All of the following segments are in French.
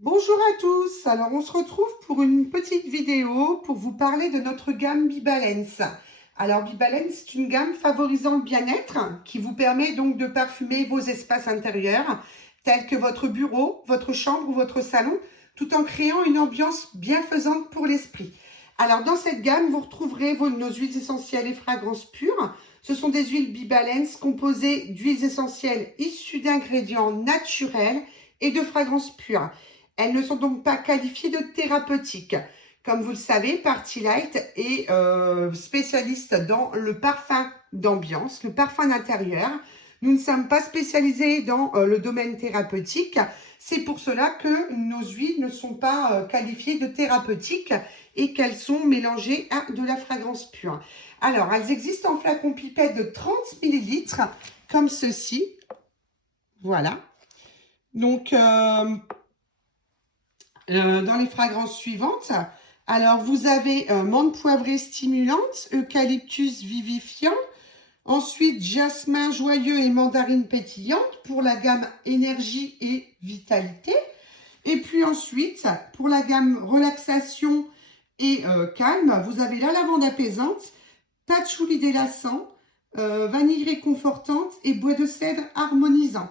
Bonjour à tous, alors on se retrouve pour une petite vidéo pour vous parler de notre gamme Bibalance. Alors Bibalance, c'est une gamme favorisant le bien-être qui vous permet donc de parfumer vos espaces intérieurs tels que votre bureau, votre chambre ou votre salon, tout en créant une ambiance bienfaisante pour l'esprit. Alors dans cette gamme, vous retrouverez nos huiles essentielles et fragrances pures. Ce sont des huiles Bibalance composées d'huiles essentielles issues d'ingrédients naturels et de fragrances pures. Elles ne sont donc pas qualifiées de thérapeutiques. Comme vous le savez, Party Light est spécialiste dans le parfum d'ambiance, le parfum d'intérieur. Nous ne sommes pas spécialisés dans le domaine thérapeutique. C'est pour cela que nos huiles ne sont pas qualifiées de thérapeutiques et qu'elles sont mélangées à de la fragrance pure. Alors, elles existent en flacon pipette de 30 millilitres, comme ceci. Voilà. Donc, dans les fragrances suivantes, alors vous avez menthe poivrée stimulante, eucalyptus vivifiant, ensuite jasmin joyeux et mandarine pétillante pour la gamme énergie et vitalité. Et puis ensuite, pour la gamme relaxation et calme, vous avez la lavande apaisante, patchouli délassant, vanille réconfortante et bois de cèdre harmonisant.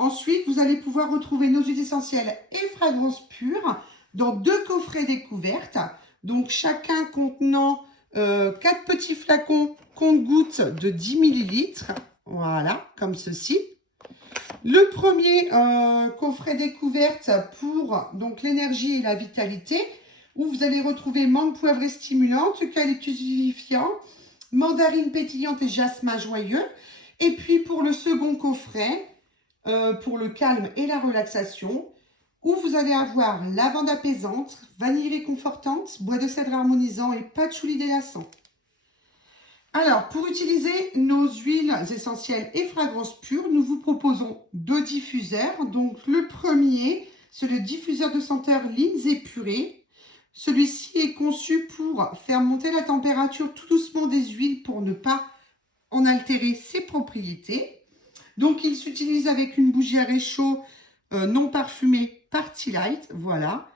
Ensuite, vous allez pouvoir retrouver nos huiles essentielles et fragrances pures dans 2 coffrets découvertes. Donc, chacun contenant 4 petits flacons compte-gouttes de 10 millilitres. Voilà, comme ceci. Le premier coffret découverte pour donc l'énergie et la vitalité, où vous allez retrouver menthe poivrée stimulante, eucalyptus vivifiant, mandarine pétillante et jasmin joyeux. Et puis pour le second coffret, pour le calme et la relaxation, où vous allez avoir lavande apaisante, vanille réconfortante, bois de cèdre harmonisant et patchouli délassant. Alors, pour utiliser nos huiles essentielles et fragrances pures, nous vous proposons 2 diffuseurs. Donc, le premier, c'est le diffuseur de senteur Linz épuré. Celui-ci est conçu pour faire monter la température tout doucement des huiles pour ne pas en altérer ses propriétés. Donc, il s'utilise avec une bougie à réchaud non parfumée Party Light. Voilà.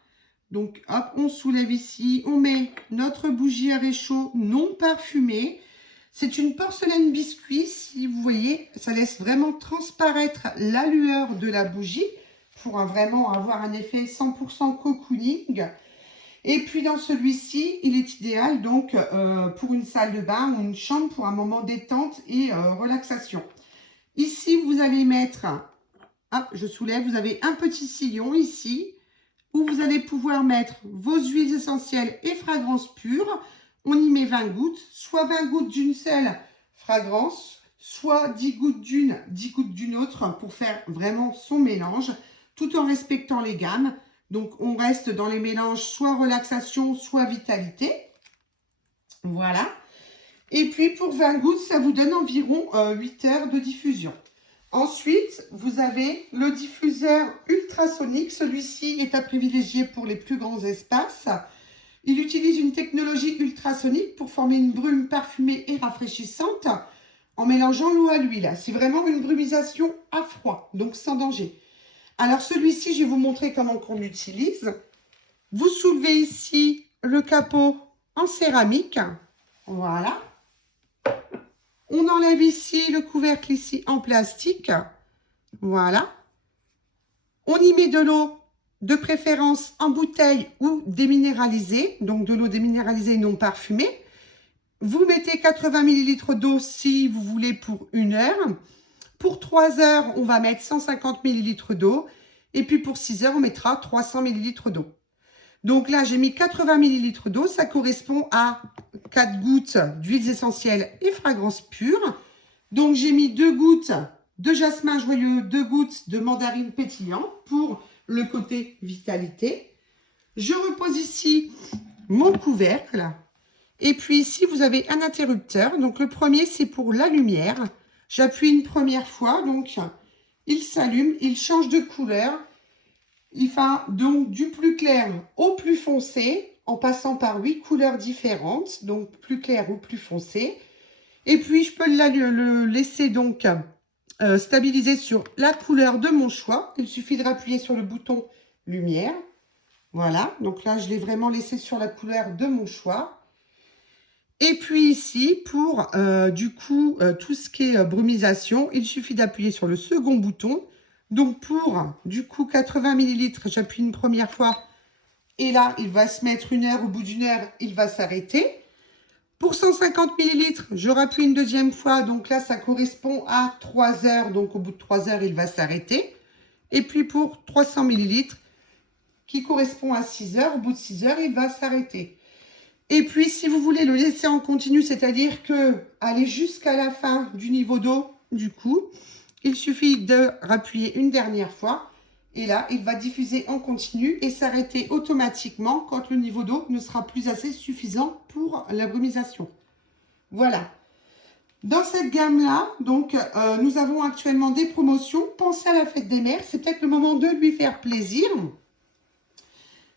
Donc, hop, on soulève ici. On met notre bougie à réchaud non parfumée. C'est une porcelaine biscuit. Si vous voyez, ça laisse vraiment transparaître la lueur de la bougie pour vraiment avoir un effet 100% cocooning. Et puis, dans celui-ci, il est idéal donc pour une salle de bain ou une chambre pour un moment détente et relaxation. Ici, vous allez mettre, hop, je soulève, vous avez un petit sillon ici, où vous allez pouvoir mettre vos huiles essentielles et fragrances pures. On y met 20 gouttes, soit 20 gouttes d'une seule fragrance, soit 10 gouttes d'une, 10 gouttes d'une autre pour faire vraiment son mélange, tout en respectant les gammes. Donc, on reste dans les mélanges soit relaxation, soit vitalité. Voilà. Et puis, pour 20 gouttes, ça vous donne environ 8 heures de diffusion. Ensuite, vous avez le diffuseur ultrasonique. Celui-ci est à privilégier pour les plus grands espaces. Il utilise une technologie ultrasonique pour former une brume parfumée et rafraîchissante en mélangeant l'eau à l'huile. C'est vraiment une brumisation à froid, donc sans danger. Alors celui-ci, je vais vous montrer comment on l'utilise. Vous soulevez ici le capot en céramique. Voilà. On enlève ici le couvercle ici en plastique. Voilà. On y met de l'eau, de préférence en bouteille ou déminéralisée, donc de l'eau déminéralisée non parfumée. Vous mettez 80 ml d'eau si vous voulez pour 1 heure. Pour 3 heures, on va mettre 150 ml d'eau. Et puis pour 6 heures, on mettra 300 ml d'eau. Donc là, j'ai mis 80 ml d'eau. Ça correspond à 4 gouttes d'huiles essentielles et fragrances pures. Donc j'ai mis 2 gouttes de jasmin joyeux, 2 gouttes de mandarine pétillant pour le côté vitalité. Je repose ici mon couvercle. Et puis ici, vous avez un interrupteur. Donc le premier, c'est pour la lumière. J'appuie une première fois, donc il s'allume, il change de couleur. Il va donc du plus clair au plus foncé, en passant par 8 couleurs différentes, donc plus clair ou plus foncé. Et puis, je peux le laisser donc stabiliser sur la couleur de mon choix. Il suffit de appuyer sur le bouton lumière. Voilà, donc là, je l'ai vraiment laissé sur la couleur de mon choix. Et puis ici, pour du coup, tout ce qui est brumisation, il suffit d'appuyer sur le second bouton. Donc pour du coup 80 ml, j'appuie une première fois. Et là, il va se mettre 1 heure. Au bout d'1 heure, il va s'arrêter. Pour 150 ml, je rappuie une deuxième fois. Donc là, ça correspond à 3 heures. Donc au bout de 3 heures, il va s'arrêter. Et puis pour 300 ml, qui correspond à 6 heures, au bout de 6 heures, il va s'arrêter. Et puis, si vous voulez le laisser en continu, c'est-à-dire que aller jusqu'à la fin du niveau d'eau, du coup, il suffit de rappuyer une dernière fois. Et là, il va diffuser en continu et s'arrêter automatiquement quand le niveau d'eau ne sera plus assez suffisant pour la brumisation. Voilà. Dans cette gamme-là, donc, nous avons actuellement des promotions. Pensez à la fête des mères, c'est peut-être le moment de lui faire plaisir.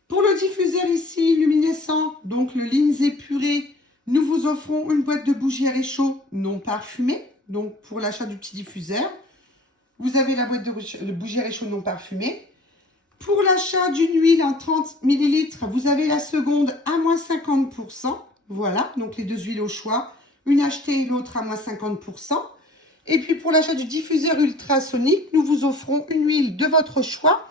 Pour le diffuseur ici, luminescent, donc le Lindsay Purée, nous vous offrons une boîte de bougies à réchaud non parfumée. Donc pour l'achat du petit diffuseur, vous avez la boîte de bougies à réchaud non parfumée. Pour l'achat d'une huile en 30 ml, vous avez la seconde à moins 50%. Voilà, donc les deux huiles au choix, une achetée et l'autre à moins 50%. Et puis pour l'achat du diffuseur ultrasonique, nous vous offrons une huile de votre choix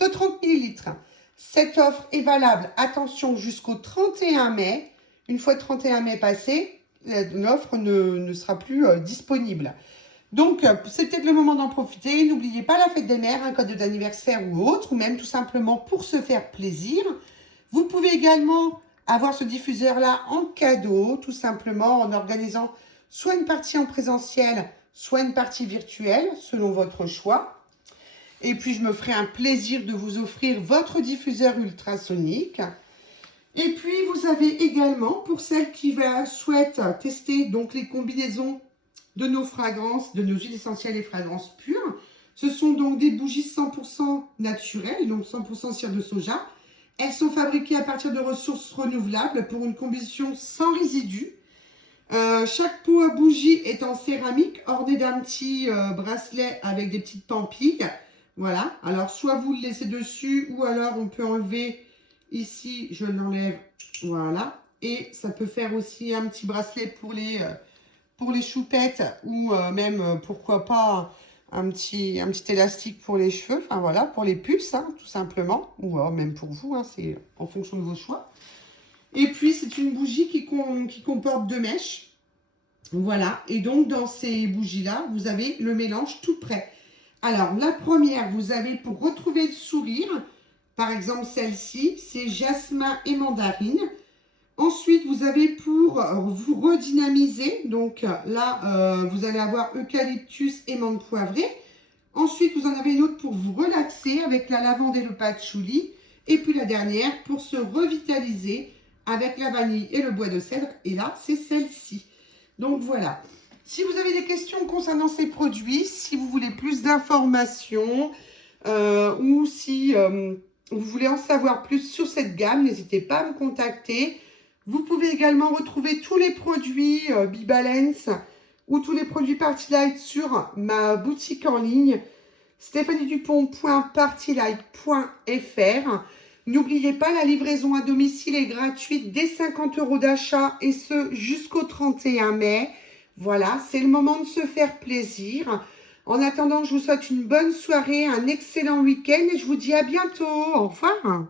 de 30 ml. Cette offre est valable, attention, jusqu'au 31 mai. Une fois le 31 mai passé, l'offre ne sera plus disponible. Donc, c'est peut-être le moment d'en profiter. N'oubliez pas la fête des mères, un cadeau d'anniversaire ou autre, ou même tout simplement pour se faire plaisir. Vous pouvez également avoir ce diffuseur-là en cadeau, tout simplement en organisant soit une partie en présentiel, soit une partie virtuelle, selon votre choix. Et puis, je me ferai un plaisir de vous offrir votre diffuseur ultrasonique. Et puis, vous avez également, pour celles qui souhaitent tester donc les combinaisons de nos fragrances, de nos huiles essentielles et fragrances pures, ce sont donc des bougies 100% naturelles, donc 100% cire de soja. Elles sont fabriquées à partir de ressources renouvelables pour une combustion sans résidus. Chaque pot à bougie est en céramique, orné d'un petit bracelet avec des petites pampilles. Voilà, alors soit vous le laissez dessus ou alors on peut enlever ici, je l'enlève, voilà. Et ça peut faire aussi un petit bracelet pour les choupettes ou même, pourquoi pas, un petit élastique pour les cheveux, enfin voilà, pour les puces, hein, tout simplement, ou même pour vous, hein, c'est en fonction de vos choix. Et puis, c'est une bougie qui comporte 2 mèches. Voilà, et donc dans ces bougies-là, vous avez le mélange tout prêt. Alors, la première, vous avez pour retrouver le sourire, par exemple celle-ci, c'est jasmin et mandarine. Ensuite, vous avez pour vous redynamiser, donc là, vous allez avoir eucalyptus et menthe poivrée. Ensuite, vous en avez une autre pour vous relaxer avec la lavande et le patchouli. Et puis la dernière pour se revitaliser avec la vanille et le bois de cèdre. Et là, c'est celle-ci. Donc voilà. Si vous avez des questions concernant ces produits, si vous voulez plus d'informations ou si vous voulez en savoir plus sur cette gamme, n'hésitez pas à me contacter. Vous pouvez également retrouver tous les produits Bibalance ou tous les produits Partylight sur ma boutique en ligne stéphaniedupont.partylight.fr. N'oubliez pas, la livraison à domicile est gratuite dès 50 € d'achat et ce jusqu'au 31 mai. Voilà, c'est le moment de se faire plaisir. En attendant, je vous souhaite une bonne soirée, un excellent week-end et je vous dis à bientôt. Au revoir.